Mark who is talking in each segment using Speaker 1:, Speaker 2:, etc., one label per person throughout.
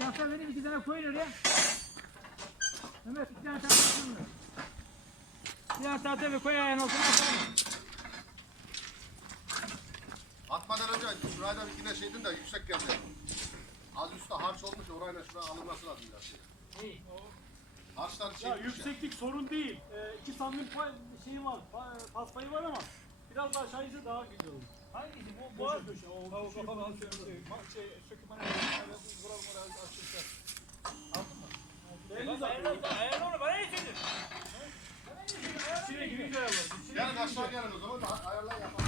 Speaker 1: tahta benim 2 tane koyun oraya. Mehmet 2 tane tahta koyun. Diğer tahta ve koy ayağın altına atalım.
Speaker 2: Atmadan önce şuraya da bir yine şeydin de yüksek geldi. Az üstte harç olmuş orayla şuraya alınması lazım biraz şey.
Speaker 1: İyi.
Speaker 2: Harçlar şey
Speaker 3: Ya yükseklik sorun değil. 2 santim şeyi var, pas payı var ama biraz daha aşağı inse daha güzel olur.
Speaker 1: Hangisi bu?
Speaker 3: Boş köşe.
Speaker 4: O kapalı söküp hani vuralım oraya açılacak.
Speaker 1: Ayağını onu bana yetirdin.
Speaker 3: İçine girince ayarlar.
Speaker 2: Gelin aşağı gelin o zaman da ayarlar yapalım.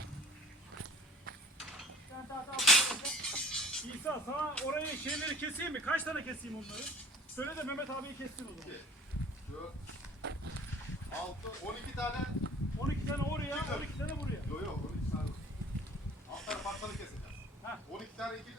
Speaker 1: Sen tahta altına
Speaker 3: İsa sana orayı şeyleri keseyim mi? Kaç tane keseyim onları? Söyle de Mehmet abiyi kessin o zaman.
Speaker 2: 6, 12 tane.
Speaker 3: 12 tane oraya, 12 tane buraya.
Speaker 2: Yok yok 12 tane. Alt tane parçalı keseceğiz.
Speaker 3: Heh.
Speaker 2: 12 tane 2